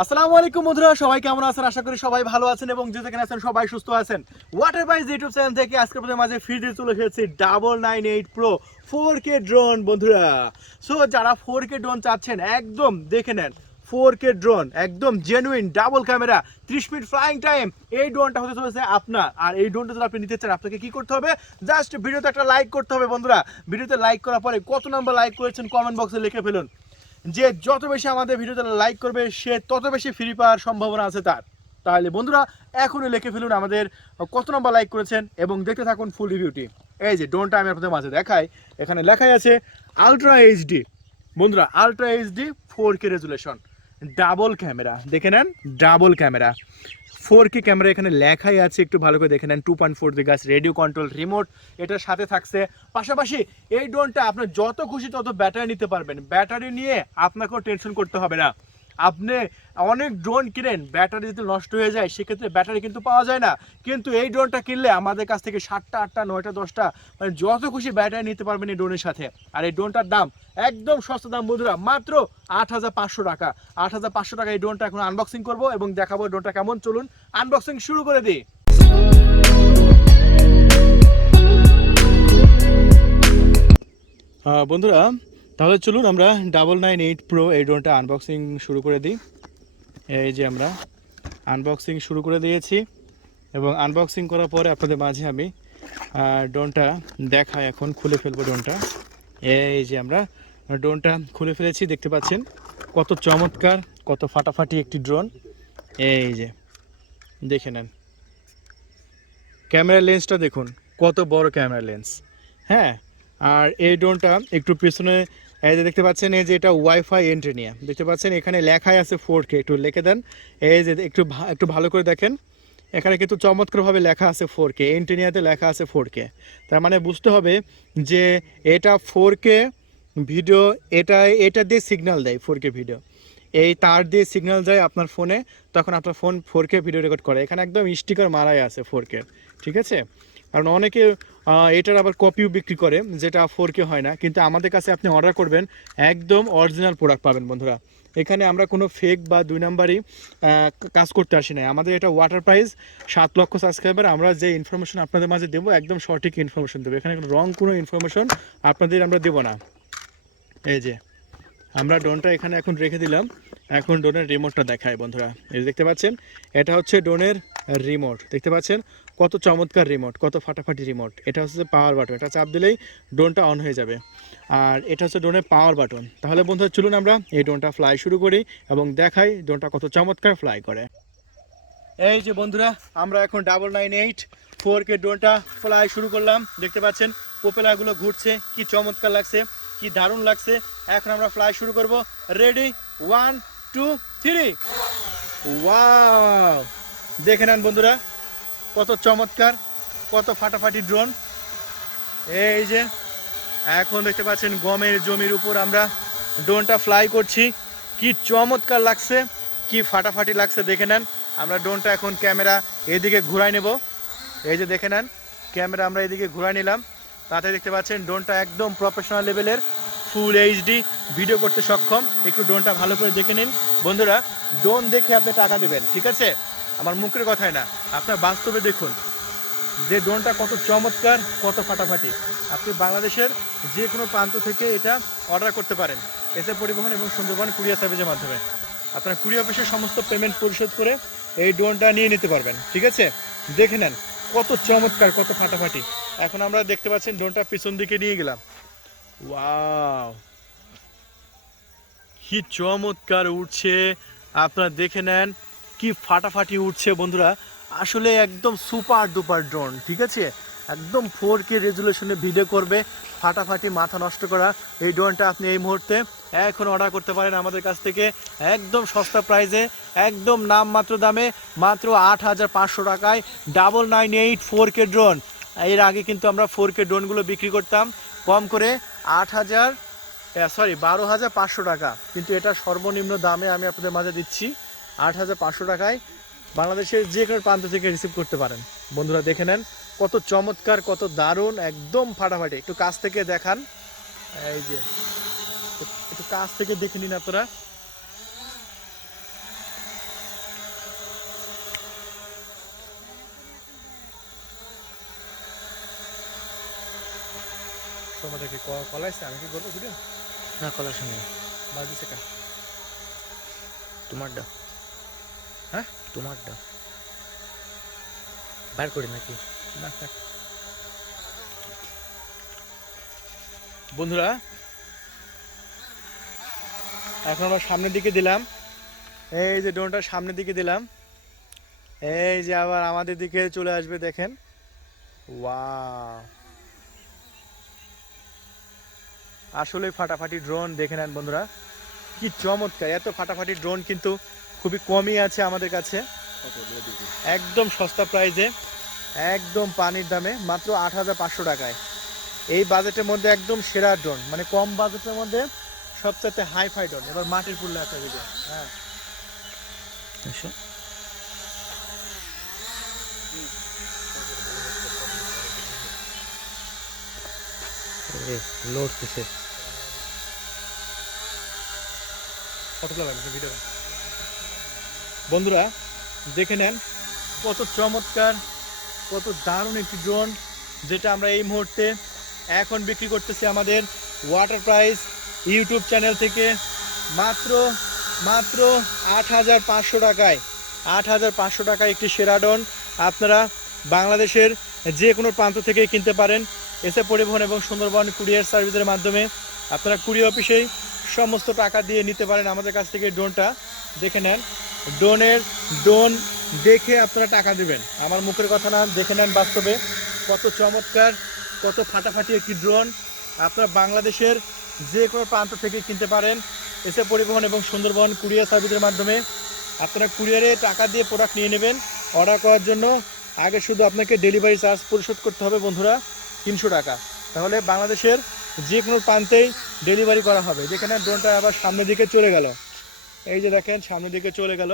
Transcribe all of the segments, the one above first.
আসসালামু আলাইকুম বন্ধুরা, সবাই কেমন আছেন? আশা করি সবাই ভালো আছেন এবং যে যেখানে আছেন সবাই সুস্থ আছেন। ওয়াটার বাইজ ইউটিউব চ্যানেল থেকে আজকে আপনাদের মাঝে ফিরে চলে এসেছি 998 প্রো 4K ড্রোন বন্ধুরা। সো যারা 4K ড্রোন চাচ্ছেন একদম দেখে নেন, 4K ড্রোন একদম genuine double camera 30 minute flying time, এই ড্রোনটা হতে চলেছে আপনার। আর এই ড্রোনটা যদি আপনি নিতে চান আপনাকে কি করতে হবে? জাস্ট ভিডিওতে একটা লাইক করতে হবে বন্ধুরা। ভিডিওতে লাইক করার পরে কত নাম্বার লাইক করেছেন কমেন্ট বক্সে লিখে ফেলুন। যে যত বেশি আমাদের ভিডিওতে লাইক করবে সে তত বেশি ফ্রি পাওয়ার সম্ভাবনা আছে তার। তাহলে বন্ধুরা এখনই লিখে ফেলুন আমাদের কত নম্বর লাইক করেছেন এবং দেখতে থাকুন ফুল রিভিউটি। এই যে ড্রোনটা আমি আপনাদের মাঝে দেখাই, এখানে লেখাই আছে আলট্রা এইচডি বন্ধুরা, ultra HD 4K resolution double camera. দেখে নেন ডাবল ক্যামেরা 4K ক্যামেরা এখানে লেখাই আছে, একটু ভালো করে দেখে নেন। 2.4 গিগাস রেডিও কন্ট্রোল রিমোট এটার সাথে থাকছে। পাশাপাশি এই ড্রোনটা আপনার যত খুশি তত ব্যাটারি নিতে পারবেন, ব্যাটারি নিয়ে আপনাকেও টেনশন করতে হবে না। আপনি অনেক ড্রোন কিনেন, ব্যাটারি যদি নষ্ট হয়ে যায় সেক্ষেত্রে ব্যাটারি কিন্তু পাওয়া যায় না, কিন্তু এই ড্রোনটা কিনলে আমাদের কাছ থেকে 7টা 8টা 9টা 10টা মানে যত খুশি ব্যাটারি নিতে পারবেন এই ড্রোনের সাথে। আর এই ড্রোনটার দাম একদম সস্তা দাম বন্ধুরা, মাত্র 8,500 টাকা। 8,500 টাকা এই ড্রোনটা এখন আনবক্সিং করবো এবং দেখাবো ড্রোনটা কেমন। চলুন আনবক্সিং শুরু করে দিই। বন্ধুরা তাহলে চলুন আমরা 998 প্রো এই ড্রোনটা আনবক্সিং শুরু করে দিই। এই যে আমরা আনবক্সিং শুরু করে দিয়েছি এবং আনবক্সিং করার পরে আপনাদের মাঝে আমি ড্রোনটা দেখাই। এখন খুলে ফেলবো ড্রোনটা। এই যে আমরা ড্রোনটা খুলে ফেলেছি, দেখতে পাচ্ছেন কত চমৎকার, কত ফাটাফাটি একটি ড্রোন। এই যে দেখে নেন ক্যামেরা লেন্সটা দেখুন, কত বড় ক্যামেরা লেন্স। হ্যাঁ, আর এই ড্রোনটা একটু পিছনে এই যে দেখতে পাচ্ছেন, এই যে এটা ওয়াইফাই এন্টেনিয়া দেখতে পাচ্ছেন, এখানে লেখাই আছে 4K। একটু লিখে দেন, এই যে একটু ভালো করে দেখেন, এখানে কিন্তু চমৎকারভাবে লেখা আছে 4K, এন্টেনিয়াতে লেখা আছে 4K। তার মানে বুঝতে হবে যে এটা 4K ভিডিও, এটা দিয়ে সিগন্যাল দেয় 4K ভিডিও। এই তার দিয়ে সিগন্যাল যায় আপনার ফোনে, তখন আপনার ফোন 4K ভিডিও রেকর্ড করে। এখানে একদম স্টিকার মারাই আছে 4K, ঠিক আছে? কারণ অনেকে এটার আবার কপিও বিক্রি করে যেটা 4K হয় না, কিন্তু আমাদের কাছে আপনি অর্ডার করবেন একদম অরিজিনাল প্রোডাক্ট পাবেন বন্ধুরা। এখানে আমরা কোনো ফেক বা 2 নাম্বারই কাজ করতে আসি না। আমাদের এটা ওয়াটার প্রাইস 7 লক্ষ সাবস্ক্রাইবার, আমরা যে ইনফরমেশন আপনাদের মাঝে দেবো একদম সঠিক ইনফরমেশন দেবো। এখানে রং কোনো ইনফরমেশন আপনাদের আমরা দেবো না। এই যে আমরা ড্রোনটা এখানে এখন রেখে দিলাম, এখন ড্রোনের রিমোটটা দেখায় বন্ধুরা। এই দেখতে পাচ্ছেন এটা হচ্ছে ড্রোনের রিমোট, দেখতে পাচ্ছেন কত চমৎকার রিমোট, কত ফাটাফাটি রিমোট। এটা হচ্ছে পাওয়ার বাটন, এটা চাপ দিলেই ড্রোনটা অন হয়ে যাবে। আর এটা হচ্ছে ড্রোনের পাওয়ার বাটন। তাহলে বন্ধুরা চলুন আমরা এই ড্রোনটা ফ্লাই শুরু করি এবং দেখাই ড্রোনটা কত চমৎকার ফ্লাই করে। এই যে বন্ধুরা আমরা এখন 998 4K ড্রোনটা ফ্লাই শুরু করলাম। দেখতে পাচ্ছেন প্রোপেলারগুলো ঘুরছে, কি চমৎকার লাগছে, কি দারুণ লাগছে। এখন আমরা ফ্লাই শুরু করব। রেডি, 1 2 3। ওয়াও, দেখে নেন বন্ধুরা কত চমৎকার, কত ফাটাফাটি ড্রোন। এই যে এখন দেখতে পাচ্ছেন গমের জমির উপর আমরা ড্রোনটা ফ্লাই করছি, কি চমৎকার লাগছে, কি ফাটাফাটি লাগছে। দেখে নেন আমরা ড্রোনটা এখন ক্যামেরা এদিকে ঘুরাই নেব। এই যে দেখে নেন ক্যামেরা আমরা এদিকে ঘুরাই নিলাম, তাতে দেখতে পাচ্ছেন ড্রোনটা একদম প্রফেশনাল লেভেলের ফুল এইচডি ভিডিও করতে সক্ষম। একটু ড্রোনটা ভালো করে দেখে নিন বন্ধুরা, ড্রোন দেখে আপনি টাকা দেবেন, ঠিক আছে? আমার মুখের কথাই না, আপনার বাস্তবে দেখুন যে ড্রোনটা কত চমৎকার, কত ফাটাফাটি। আপনি বাংলাদেশের যে কোনো প্রান্ত থেকে এটা অর্ডার করতে পারেন এসে পরিবহন এবং সুন্দরবন কুরিয়ার সার্ভিসের মাধ্যমে। আপনার কুরিয়ার অফিসে সমস্ত পেমেন্ট পরিশোধ করে এই ড্রোনটা নিয়ে নিতে পারবেন, ঠিক আছে? দেখে নেন কত চমৎকার, কত ফাটাফাটি। এখন আমরা দেখতে পাচ্ছেন ড্রোনটা পিছন দিকে নিয়ে গেলাম। ওয়াও, কি চমৎকার উঠছে, আপনারা দেখে নেন কি ফাটাফাটি উঠছে বন্ধুরা। আসলে একদম সুপার ডুপার ড্রোন, ঠিক আছে? একদম 4K রেজুলেশনে ভিডিও করবে, ফাটাফাটি মাথা নষ্ট করা এই ড্রোনটা আপনি এই মুহূর্তে এখন অর্ডার করতে পারেন আমাদের কাছ থেকে একদম সস্তা প্রাইসে, একদম নামমাত্র দামে, মাত্র 8,500 টাকায় 998 4K ড্রোন। এর আগে কিন্তু আমরা 4K ড্রোনগুলো বিক্রি করতাম কম করে 12,500 টাকা, কিন্তু এটা সর্বনিম্ন দামে আমি আপনাদের মাঝে দিচ্ছি 8,500 টাকায়। বাংলাদেশের যে কোনো প্রান্ত থেকে রিসিভ করতে পারেন বন্ধুরা। দেখে নেন কত চমৎকার, কত দারুণ, একদম ফাটাফাটি। একটু কাছ থেকে দেখান, এই যে একটু কাছ থেকে দেখে নিন আপনারা। সময় কি কলাইছে আমি কি করবো ভিডিও না কলার সঙ্গে বাদ দিছে কা তোমারটা হ্যাঁ তোমারটা বার করি নাকি না থাক বন্ধুরা এখন আমরা সামনের দিকে দিলাম এই যে ড্রোনটা সামনের দিকে দিলাম এই যে আবার আমাদের দিকে চলে আসবে দেখেন ওয়াও আসলে ফাটাফাটি ড্রোন দেখে নেন বন্ধুরা কি চমৎকার এত ফাটাফাটি ড্রোন কিন্তু খুবই কমই আছে আমাদের কাছে একদম সস্তা প্রাইজে একদম পানির দামে মাত্র ৮৫০০ টাকায় এই বাজেটের মধ্যে একদম সেরা ড্রোন মানে কম বাজেটের মধ্যে সবচেয়ে হাই ফাই ড্রোন এবার মাটির পুল্লে আছে হ্যাঁ লড়তেছে বন্ধুরা দেখে নেন কত চমৎকার কত দারুণ একটি ড্রোন যেটা আমরা এই মুহূর্তে এখন বিক্রি করতেছি আমাদের ওয়াটার প্রাইস ইউটিউব চ্যানেল থেকে মাত্র ৮৫০০ টাকায় ৮৫০০ টাকায় একটি সেরা ড্রোন আপনারা বাংলাদেশের যে কোনো প্রান্ত থেকে কিনতে পারেন এসে পরিবহন এবং সুন্দরবন কুরিয়ার সার্ভিসের মাধ্যমে আপনারা কুরিয়ার অফিসেই সমস্ত টাকা দিয়ে নিতে পারেন আমাদের কাছ থেকে ড্রোনটা দেখে নেন ড্রোন দেখে আপনারা টাকা দেবেন আমার মুখের কথা না দেখে নেন বাস্তবে কত চমৎকার কত ফাটাফাটি একটি ড্রোন আপনারা বাংলাদেশের যে কোনো প্রান্ত থেকে কিনতে পারেন এসে পরিবহন এবং সুন্দরবন কুরিয়ার সার্ভিসের মাধ্যমে আপনারা কুরিয়ারে টাকা দিয়ে প্রোডাক্ট নিয়ে নেবেন অর্ডার করার জন্য আগে শুধু আপনাকে ডেলিভারি চার্জ পরিশোধ করতে হবে বন্ধুরা ৩০০ টাকা তাহলে বাংলাদেশের যে কোনো প্রান্তেই ডেলিভারি করা হবে যেখানে ড্রোনটা আবার সামনের দিকে চলে গেল এই যে দেখেন সামনের দিকে চলে গেল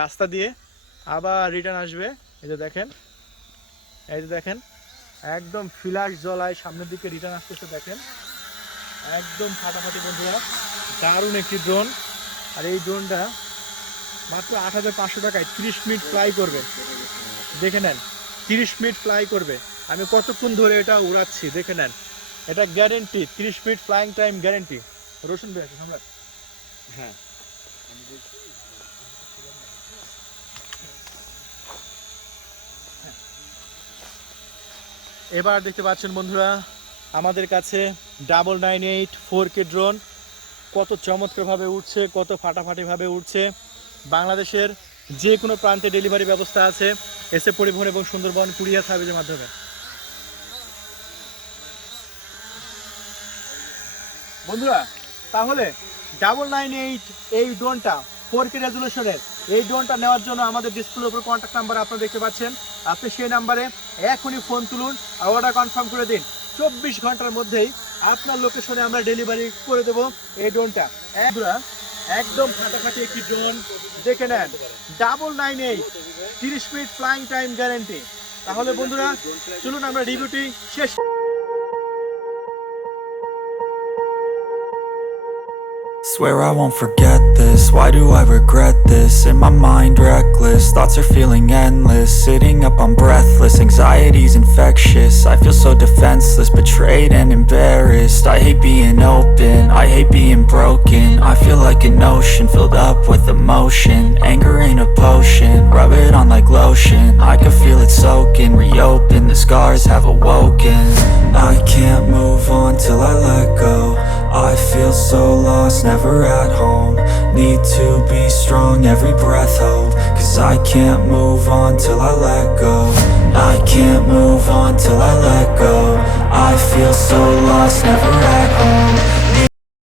রাস্তা দিয়ে আবার রিটার্ন আসবে এই যে দেখেন একদম ফ্ল্যাশ জ্বলায় সামনের দিকে রিটার্ন আসতেছে দেখেন একদম ফাটাফাটি বন্ধুরা দারুণ একটি ড্রোন আর এই ড্রোনটা মাত্র ৮৫০০ টাকায় ৩০ মিনিট ফ্লাই করবে দেখে নেন ৩০ মিনিট ফ্লাই করবে আমি কতক্ষণ ধরে এটা উড়াচ্ছি দেখে নেন এটা guarantee ৩০ minute flying time guarantee Roshan ভাই আমরা হ্যাঁ এবার দেখতে পাচ্ছেন বন্ধুরা আমাদের কাছে 998 4K ড্রোন কত চমৎকারভাবে উঠছে কত ফাটাফাটিভাবে উঠছে বাংলাদেশের যে কোনো প্রান্তে ডেলিভারি ব্যবস্থা আছে এসে পরিবহন এবং সুন্দরবন কুরিয়ার সার্ভিসের মাধ্যমে বন্ধুরা তাহলে 998 এই ড্রোনটা 4K রেজুলেশনের এই ড্রোনটা নেওয়ার জন্য আমাদের ডিসপ্লের উপর কন্ট্যাক্ট নাম্বার আপনারা দেখতে পাচ্ছেন আপনি সেই নাম্বারে এখনই ফোন তুলুন আর অর্ডার কনফার্ম করে দিন 24 ঘন্টার মধ্যেই আপনার লোকেশনে আমরা ডেলিভারি করে দেব এই ড্রোনটা একদম ফাটাফাটি একটি ড্রোন দেখে নেন 998 30 মিনিট ফ্লাইং টাইম গ্যারান্টি তাহলে বন্ধুরা চলুন আমরা রিভিউটি শেষ Swear I won't forget this, why do I regret this? In my mind reckless, thoughts are feeling endless. Sitting up I'm breathless, anxiety's infectious. I feel so defenseless, betrayed and embarrassed. I hate being open, I hate being broken. I feel like an ocean filled up with emotion. Anger ain't a potion, rub it on like lotion. I can feel it soaking, reopen, the scars have awoken. I can't move on till I let go. I feel so lost, never at home. Need to be strong, every breath hope. Cause I can't move on till I let go. I can't move on till I let go. I feel so lost, never at home.